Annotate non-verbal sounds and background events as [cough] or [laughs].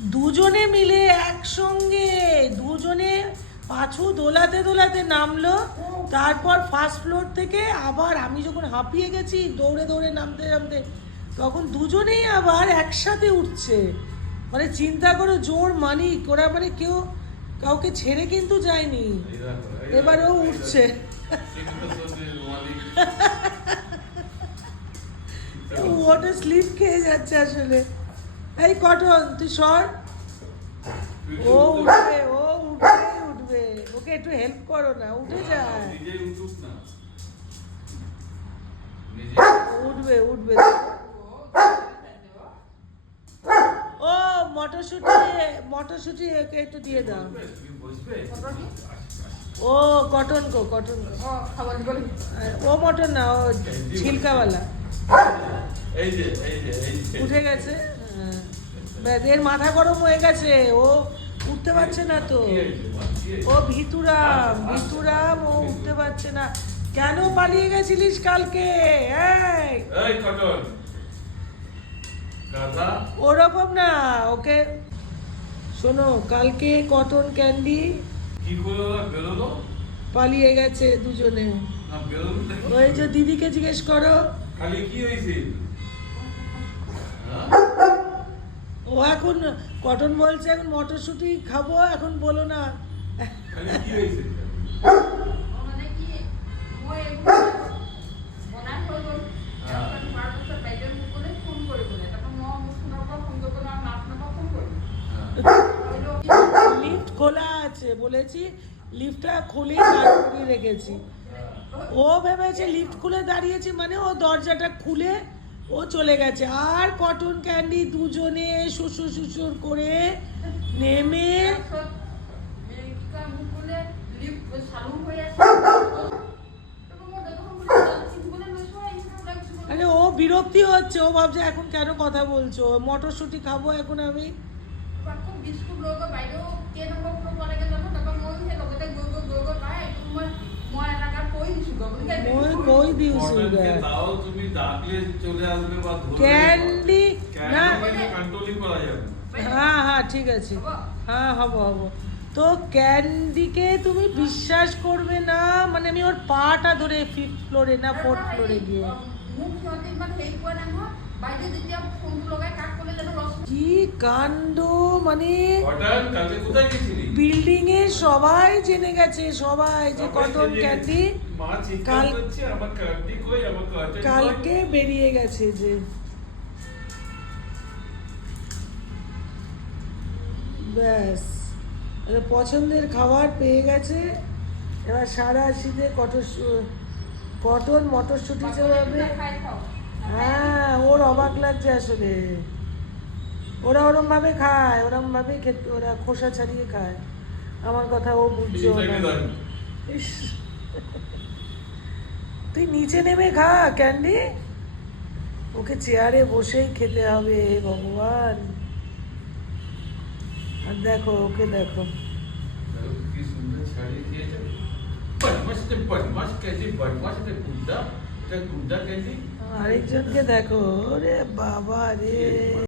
দুজনে মিলে একসঙ্গে, দুজনে পাছু দোলাতে দোলাতে নামলো। তারপর ফার্স্ট ফ্লোর থেকে আবার আমি যখন হাঁপিয়ে গেছি, দৌড়ে দৌড়ে নামতে নামতে, তখন দুজনেই আবার একসাথে উঠছে। মানে চিন্তা করো, জোর মালিক ওরা মানে কেউ কাউকে ছেড়ে কিন্তু যায়নি। এবারেও উঠছে। [laughs] ওটা স্লিপ খেয়ে যাচ্ছে আসলে। এই কটন তুই সর। ও উঠবে ও উঠবে উঠবে। ওকে একটু হেল্প করো না উঠে যায়। উঠবে উঠবে। ও মটরশুটি মটরশুটি ওকে একটু দিয়ে দাও। ও কটন কো? কটন কো ও খাবার ও মটন না ও ছিলকাওয়ালা এই যে এই যে এই উঠে গেছে? হ্যাঁ। এর মাথা গরম হয়ে গেছে। ও উঠতে পারছে না তো। কি হয়েছে? কি হয়েছে? ও ভিতুরাম ভিতুরাম ও উঠতে পারছে না। কেন পালিয়ে গেছিলিস কালকে? ওরকম না। ওকে শোনো কালকে কটন ক্যান্ডি পালিয়ে গেছে দুজনে? ওই যে দিদিকে জিজ্ঞেস করো। খালি কি হয়েছে? হ্যাঁ? ও এখন কটন বলছে এখন মটরশুঁটি খাব এখন বলো না। মানে হ্যাঁ। কৰিলোঁ লিফট খোলা আছে বলেছি লিফটটা খুলে রেখেছি। ও ভেবেছে লিফট খুলে দাঁড়িয়েছি মানে ও দরজাটা খুলে ও চলে গেছে। আর কটন ক্যান্ডি দুজনে শ্বশুর শ্বশুর করে নেমে। আরে ও বিরক্তি হচ্ছে। ও ভাবছে, এখন কেন কথা বলছো? মটরশুঁটি খাব এখন আমি। বিস্কুট মই কই দিয়েছি কটনকে তুমি ডাকলে চলে আসবে বা ক্যান্ডি না। কন্ট্রোলিং করা যাবে? হ্যাঁ হ্যাঁ ঠিক আছে। হ্যাঁ হব হব। তো ক্যান্ডিকে তুমি বিশ্বাস করবে না মানে আমি ওর পাটা ধরে ফিফথ ফ্লোরে না ফোর্থ ফ্লোরে গিয়ে। কি কাণ্ড মানে বিল্ডিং সবাই জেনে গেছে সবাই যে কটন ক্যান্ডি কালকে বেরিয়ে গেছে যে। ব্যাস পছন্দের খাবার পেয়ে গেছে। এবার সারা শীতে কটন কটন মটরশুঁটি চালাবে। খাই হ্যাঁ ওর অবাক লাগছে আসলে। ওরা ওরম ভাবে খায় ওরম ভাবে খেতে ওরা খোসা ছাড়িয়ে খায়। আমার কথা ও বুঝছেও না ইস। তুই নিচে নেমে খা ক্যান্ডি ওকে চেয়ারে বসেই খেতে হবে হে ভগবান আর দেখো ওকে দেখো কি সুন্দর শাড়ি দিয়েছে বদমাস তে বদমাস কেজি বদমাস তে গুন্ডা এটা গুন্ডা কেজি আরেকজনকে দেখো ওরে বাবা রে